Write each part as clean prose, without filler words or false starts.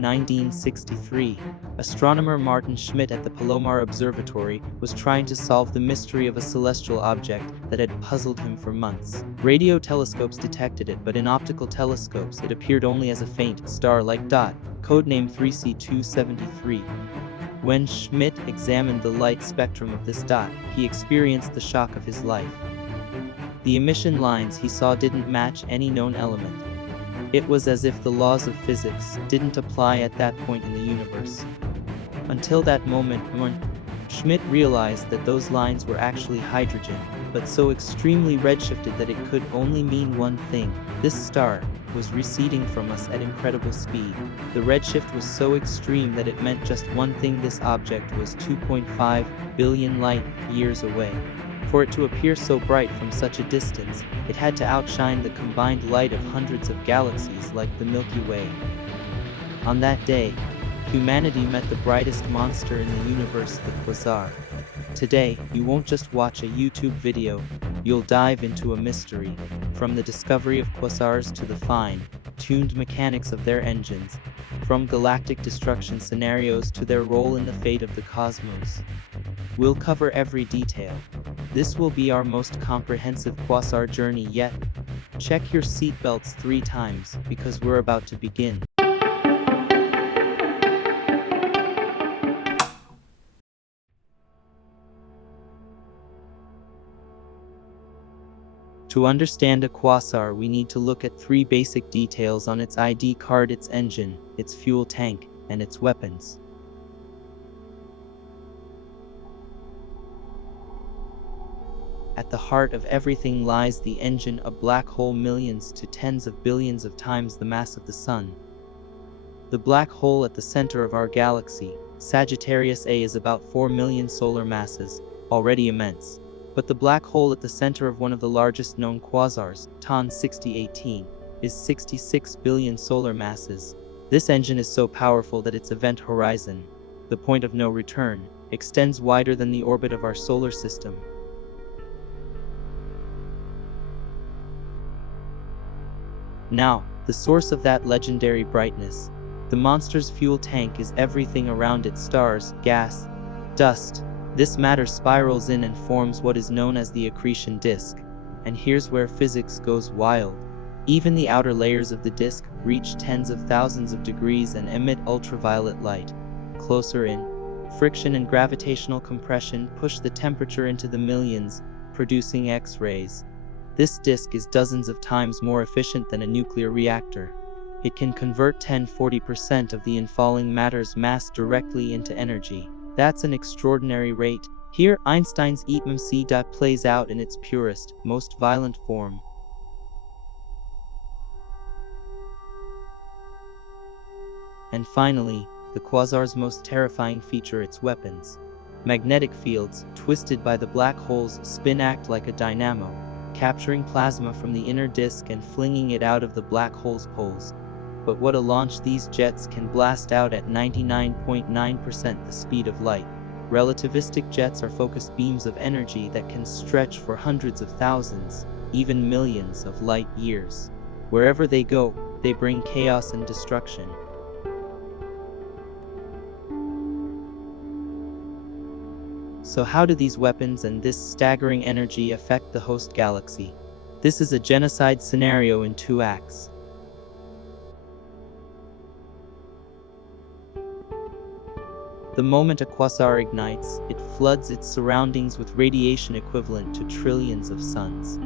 1963, astronomer Martin Schmidt at the Palomar Observatory was trying to solve the mystery of a celestial object that had puzzled him for months. Radio telescopes detected it, but in optical telescopes it appeared only as a faint, star-like dot, codenamed 3C273. When Schmidt examined the light spectrum of this dot, he experienced the shock of his life. The emission lines he saw didn't match any known element. It was as if the laws of physics didn't apply at that point in the universe. Until that moment, Schmidt realized that those lines were actually hydrogen, but so extremely redshifted that it could only mean one thing. This star was receding from us at incredible speed. The redshift was so extreme that it meant just one thing: this object was 2.5 billion light years away. For it to appear so bright from such a distance, it had to outshine the combined light of hundreds of galaxies like the Milky Way. On that day, humanity met the brightest monster in the universe, the Quasar. Today, you won't just watch a YouTube video, you'll dive into a mystery. From the discovery of quasars to the fine-tuned mechanics of their engines, from galactic destruction scenarios to their role in the fate of the cosmos. We'll cover every detail. This will be our most comprehensive quasar journey yet. Check your seatbelts 3 times, because we're about to begin. To understand a quasar, we need to look at 3 basic details on its ID card: its engine, its fuel tank, and its weapons. At the heart of everything lies the engine, a black hole millions to tens of billions of times the mass of the Sun. The black hole at the center of our galaxy, Sagittarius A, is about 4 million solar masses, already immense. But the black hole at the center of one of the largest known quasars, TON 6018, is 66 billion solar masses. This engine is so powerful that its event horizon, the point of no return, extends wider than the orbit of our solar system. Now, the source of that legendary brightness. The monster's fuel tank is everything around it: stars, gas, dust. This matter spirals in and forms what is known as the accretion disk. And here's where physics goes wild. Even the outer layers of the disk reach tens of thousands of degrees and emit ultraviolet light. Closer in, friction and gravitational compression push the temperature into the millions, producing X-rays. This disk is dozens of times more efficient than a nuclear reactor. It can convert 10–40% of the infalling matter's mass directly into energy. That's an extraordinary rate. Here, Einstein's EMC plays out in its purest, most violent form. And finally, the quasar's most terrifying feature: its weapons. Magnetic fields, twisted by the black hole's spin, act like a dynamo, capturing plasma from the inner disk and flinging it out of the black hole's poles. But what a launch! These jets can blast out at 99.9% the speed of light. Relativistic jets are focused beams of energy that can stretch for hundreds of thousands, even millions of light years. Wherever they go, they bring chaos and destruction. So how do these weapons and this staggering energy affect the host galaxy? This is a genocide scenario in 2 acts. The moment a quasar ignites, it floods its surroundings with radiation equivalent to trillions of suns.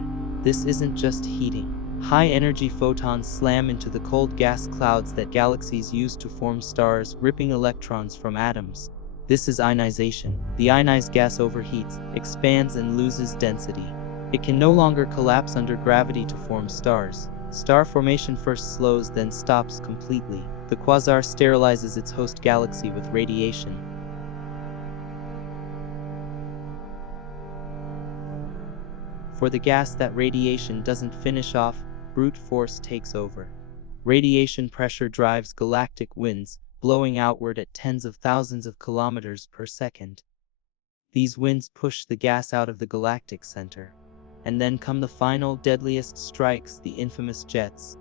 This isn't just heating. High-energy photons slam into the cold gas clouds that galaxies use to form stars, ripping electrons from atoms. This is ionization. The ionized gas overheats, expands, and loses density. It can no longer collapse under gravity to form stars. Star formation first slows, then stops completely. The quasar sterilizes its host galaxy with radiation. For the gas that radiation doesn't finish off, brute force takes over. Radiation pressure drives galactic winds, blowing outward at tens of thousands of kilometers per second. These winds push the gas out of the galactic center. And then come the final, deadliest strikes, the infamous jets.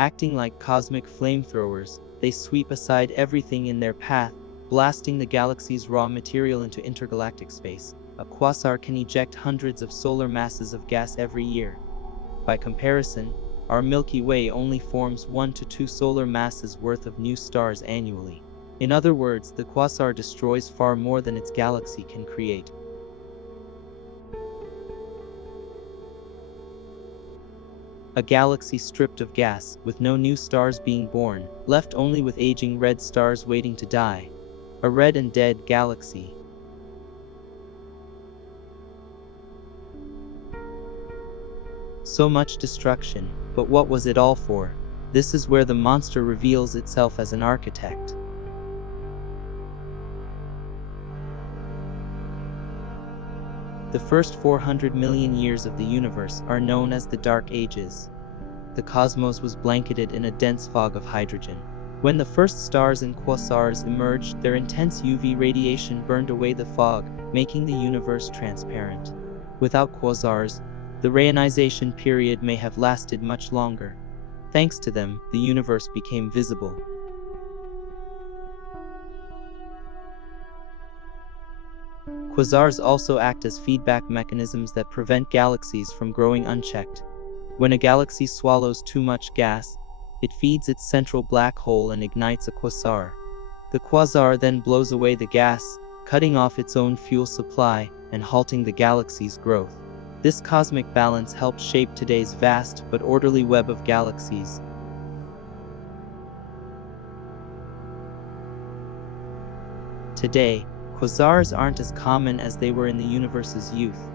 Acting like cosmic flamethrowers, they sweep aside everything in their path, blasting the galaxy's raw material into intergalactic space. A quasar can eject hundreds of solar masses of gas every year. By comparison, our Milky Way only forms 1 to 2 solar masses worth of new stars annually. In other words, the quasar destroys far more than its galaxy can create. A galaxy stripped of gas, with no new stars being born, left only with aging red stars waiting to die. A red and dead galaxy. So much destruction, but what was it all for? This is where the monster reveals itself as an architect. The first 400 million years of the universe are known as the Dark Ages. The cosmos was blanketed in a dense fog of hydrogen. When the first stars and quasars emerged, their intense UV radiation burned away the fog, making the universe transparent. Without quasars, the reionization period may have lasted much longer. Thanks to them, the universe became visible. Quasars also act as feedback mechanisms that prevent galaxies from growing unchecked. When a galaxy swallows too much gas, it feeds its central black hole and ignites a quasar. The quasar then blows away the gas, cutting off its own fuel supply and halting the galaxy's growth. This cosmic balance helped shape today's vast but orderly web of galaxies. Today, quasars aren't as common as they were in the universe's youth.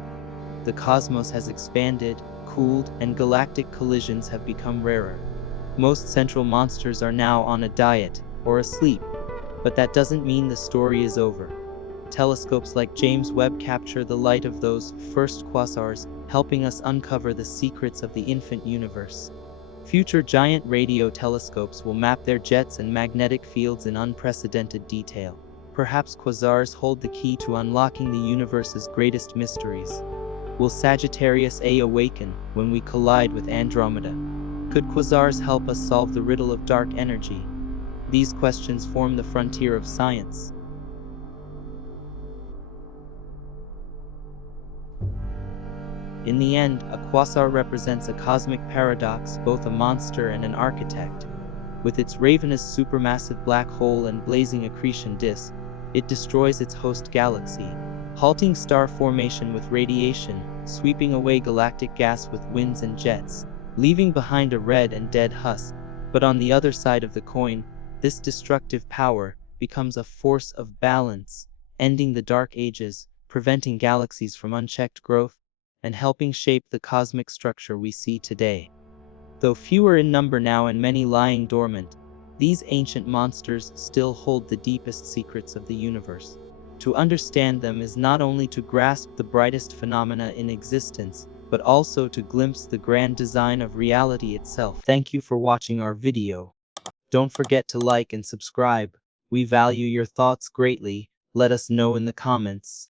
The cosmos has expanded, cooled, and galactic collisions have become rarer. Most central monsters are now on a diet, or asleep, but that doesn't mean the story is over. Telescopes like James Webb capture the light of those first quasars, helping us uncover the secrets of the infant universe. Future giant radio telescopes will map their jets and magnetic fields in unprecedented detail. Perhaps quasars hold the key to unlocking the universe's greatest mysteries. Will Sagittarius A awaken when we collide with Andromeda? Could quasars help us solve the riddle of dark energy? These questions form the frontier of science. In the end, a quasar represents a cosmic paradox, both a monster and an architect. With its ravenous supermassive black hole and blazing accretion disk, it destroys its host galaxy, halting star formation with radiation, sweeping away galactic gas with winds and jets, leaving behind a red and dead husk. But on the other side of the coin, this destructive power becomes a force of balance, ending the Dark Ages, preventing galaxies from unchecked growth, and helping shape the cosmic structure we see today. Though fewer in number now and many lying dormant, these ancient monsters still hold the deepest secrets of the universe. To understand them is not only to grasp the brightest phenomena in existence, but also to glimpse the grand design of reality itself. Thank you for watching our video. Don't forget to like and subscribe. We value your thoughts greatly. Let us know in the comments.